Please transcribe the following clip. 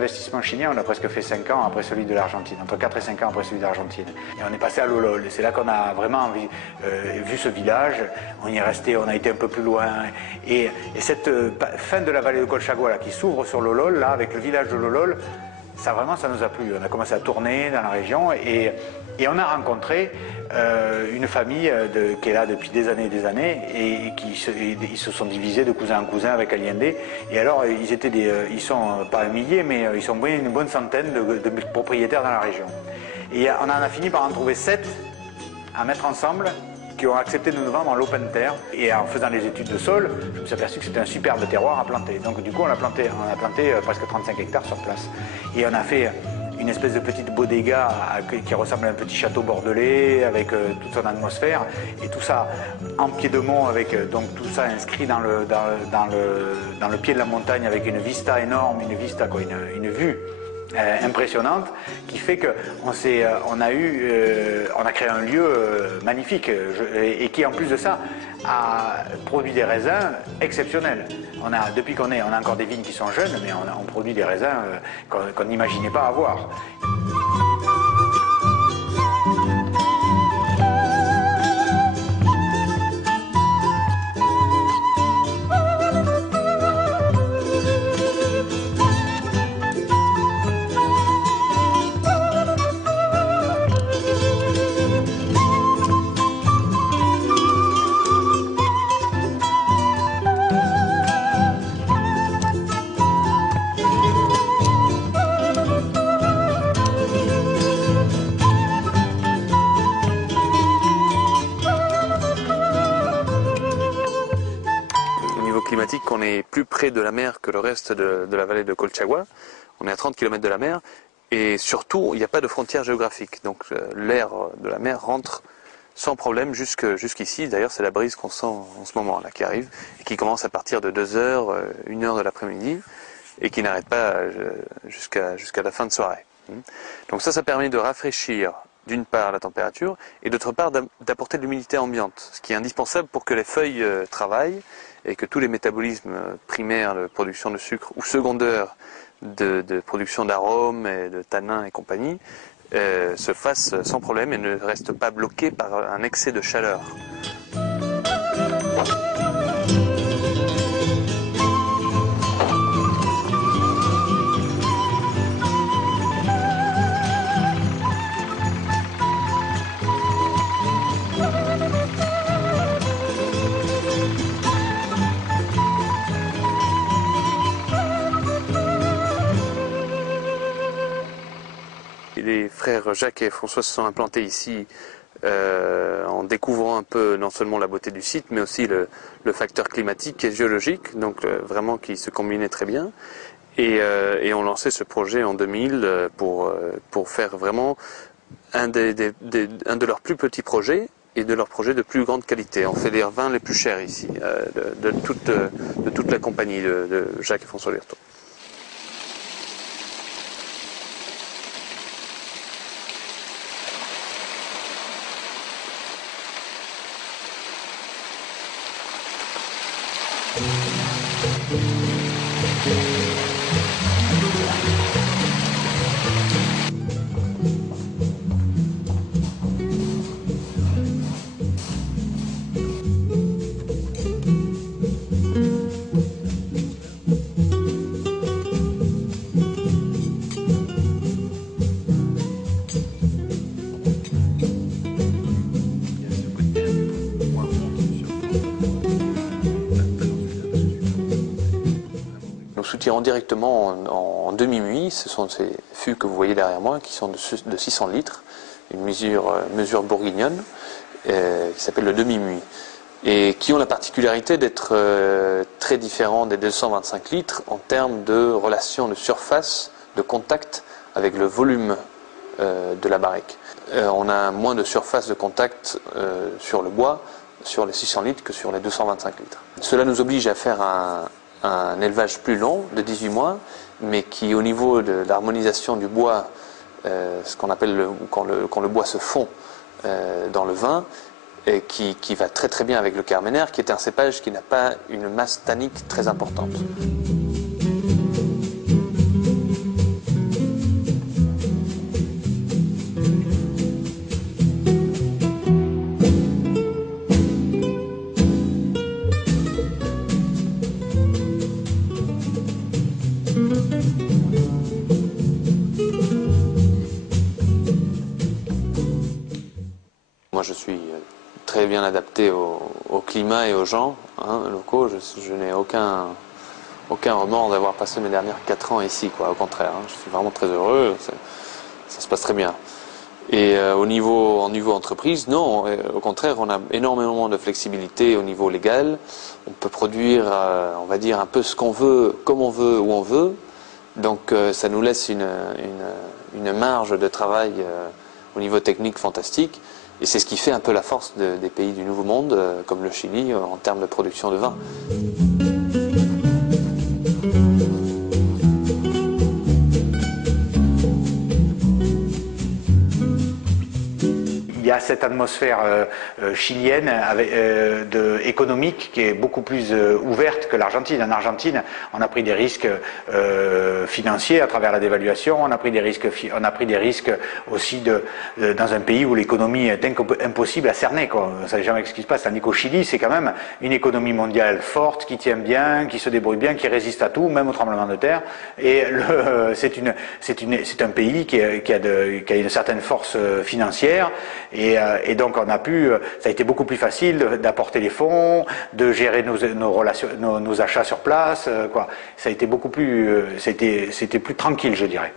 l'investissement chilien, on a presque fait 5 ans après celui de l'Argentine, entre 4 et 5 ans après celui de l'Argentine. Et on est passé à Lolol, et c'est là qu'on a vraiment vu ce village, on y est resté, on a été un peu plus loin. Et cette fin de la vallée de Colchagua là, qui s'ouvre sur Lolol, là, avec le village de Lolol, ça vraiment, ça nous a plu. On a commencé à tourner dans la région et on a rencontré une famille qui est là depuis des années et ils se sont divisés de cousin en cousin avec Allende. Et alors, ils sont pas un millier, mais ils sont une bonne centaine de propriétaires dans la région. Et on en a fini par en trouver 7 à mettre ensemble, qui ont accepté de nous vendre en l'open terre. Et en faisant les études de sol, je me suis aperçu que c'était un superbe terroir à planter. Donc du coup, on a planté presque 35 hectares sur place. Et on a fait une espèce de petite bodega qui ressemble à un petit château bordelais avec toute son atmosphère. Et tout ça en pied de mont, avec donc tout ça inscrit dans le pied de la montagne avec une vista énorme, une vue impressionnante, qui fait qu'on a créé un lieu magnifique et qui en plus de ça a produit des raisins exceptionnels. Depuis qu'on a encore des vignes qui sont jeunes, mais on produit des raisins qu'on n'imaginait pas avoir. climatique, on est plus près de la mer que le reste de la vallée de Colchagua. On est à 30 km de la mer et surtout, il n'y a pas de frontière géographique. Donc l'air de la mer rentre sans problème jusqu'ici. D'ailleurs, c'est la brise qu'on sent en ce moment là qui arrive et qui commence à partir de 2h, 1h de l'après-midi et qui n'arrête pas jusqu'à la fin de soirée. Donc ça permet de rafraîchir d'une part la température et d'autre part d'apporter de l'humidité ambiante, ce qui est indispensable pour que les feuilles travaillent et que tous les métabolismes primaires de production de sucre ou secondaires de production d'arômes et de tanins et compagnie se fassent sans problème et ne restent pas bloqués par un excès de chaleur. Les frères Jacques et François se sont implantés ici en découvrant un peu non seulement la beauté du site, mais aussi le facteur climatique et géologique, donc vraiment qui se combinait très bien. Et ont lancé ce projet en 2000 pour faire vraiment un de leurs plus petits projets et de leurs projets de plus grande qualité. On fait les vins les plus chers ici, de toute la compagnie de Jacques et François Berthaud. Nous soutirons directement en demi-muit. Ce sont ces fûts que vous voyez derrière moi qui sont de 600 litres, une mesure bourguignonne qui s'appelle le demi-muit et qui ont la particularité d'être très différents des 225 litres en termes de relation de surface, de contact avec le volume de la barrique. On a moins de surface de contact sur le bois, sur les 600 litres que sur les 225 litres. Cela nous oblige à faire un élevage plus long, de 18 mois, mais qui au niveau de l'harmonisation du bois, ce qu'on appelle quand le bois se fond dans le vin, et qui va très très bien avec le Carmenère, qui est un cépage qui n'a pas une masse tannique très importante. je suis très bien adapté au climat et aux gens locaux. Je n'ai aucun remords d'avoir passé mes dernières 4 ans ici, quoi. Au contraire, je suis vraiment très heureux, ça se passe très bien. Et en niveau entreprise, non, au contraire, on a énormément de flexibilité au niveau légal. On peut produire, on va dire, un peu ce qu'on veut, comme on veut, où on veut. Donc ça nous laisse une marge de travail au niveau technique fantastique. Et c'est ce qui fait un peu la force des pays du Nouveau Monde, comme le Chili, en termes de production de vin. Il y a cette atmosphère chilienne économique qui est beaucoup plus ouverte que l'Argentine. En Argentine, on a pris des risques financiers à travers la dévaluation, on a pris des risques aussi dans un pays où l'économie est impossible à cerner, quoi. On ne sait jamais ce qui se passe. Tandis qu'au Chili, c'est quand même une économie mondiale forte, qui tient bien, qui se débrouille bien, qui résiste à tout, même au tremblement de terre. Et c'est un pays qui a une certaine force financière. Et donc ça a été beaucoup plus facile d'apporter les fonds, de gérer nos achats sur place, quoi. Ça a été beaucoup plus, c'était plus tranquille, je dirais.